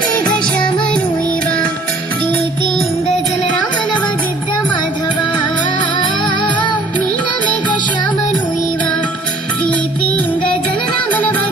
वेघश्यामनुवा Preet जनरामनवा Madhava mean वेघश्यामनुवा Preet जनरामनवा